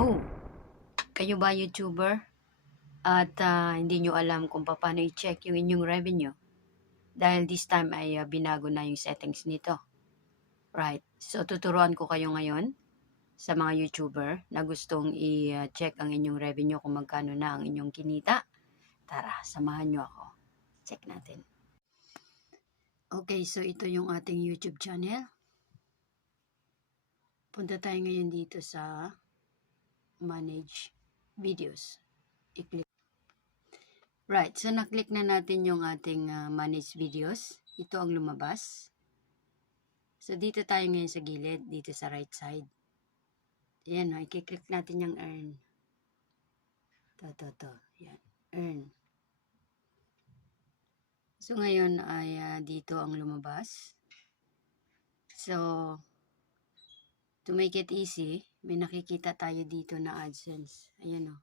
Hello! Kayo ba YouTuber? At hindi nyo alam kung paano i-check yung inyong revenue? Dahil this time ay binago na yung settings nito. Right. So tuturuan ko kayo ngayon sa mga YouTuber na gustong i-check ang inyong revenue kung magkano na ang inyong kinita. Tara, samahan nyo ako. Check natin. Okay, so ito yung ating YouTube channel. Punta tayo ngayon dito sa Manage Videos. I-click. Right, so na-click na natin yung ating Manage Videos. Ito ang lumabas. So dito tayo ngayon sa gilid, dito sa right side. Ayan, i-click natin yung Earn. To. Yan, Earn. So ngayon ay dito ang lumabas. So, to make it easy, may nakikita tayo dito na AdSense. Ayan o.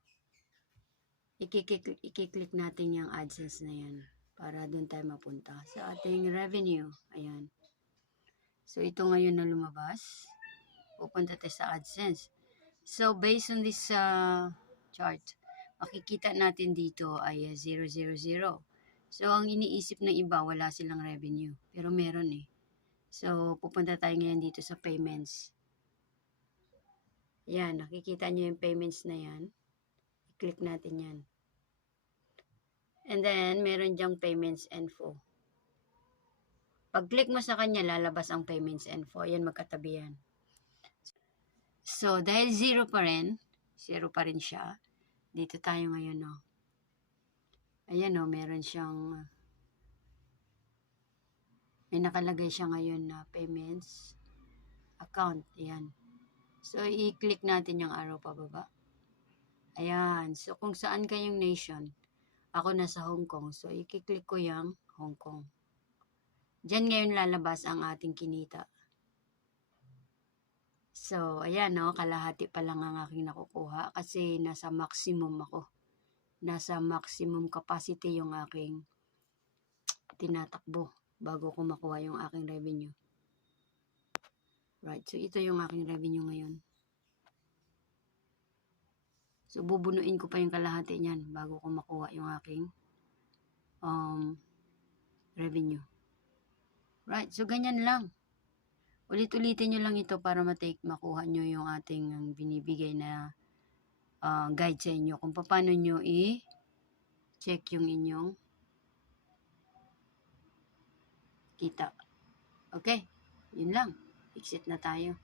I-click natin yung AdSense na yan para doon tayo mapunta sa ating revenue. Ayan. So, ito ngayon na lumabas. Pupunta tayo sa AdSense. So, based on this chart, makikita natin dito ay 000. So, ang iniisip ng iba, wala silang revenue. Pero meron eh. So, pupunta tayo ngayon dito sa payments. Yan, nakikita nyo yung payments na yan. I-click natin yan. And then, meron dyang payments info. Pag-click mo sa kanya, lalabas ang payments info. Yan, magkatabi yan. So, dahil 0 pa rin siya. Dito tayo ngayon, no. Ayan, no, meron siyang, may nakalagay siya ngayon na payments account. Ayan. So, i-click natin yung arrow pababa. Ayan. So, kung saan kayong nation, ako nasa Hong Kong. So, i-click ko yung Hong Kong. Diyan ngayon lalabas ang ating kinita. So, ayan, no, kalahati pa lang ang aking nakukuha kasi nasa maximum ako. Nasa maximum capacity yung aking tinatakbo bago ko makuha yung aking revenue. Right, so ito yung aking revenue ngayon. So, bubunuin ko pa yung kalahati niyan bago ko makuha yung aking revenue. Right, so ganyan lang. Ulit-ulitin nyo lang ito para makuha nyo yung ating binibigay na guide sa inyo kung paano nyo i-check yung inyong kita. Okay, yun lang. Exit na tayo.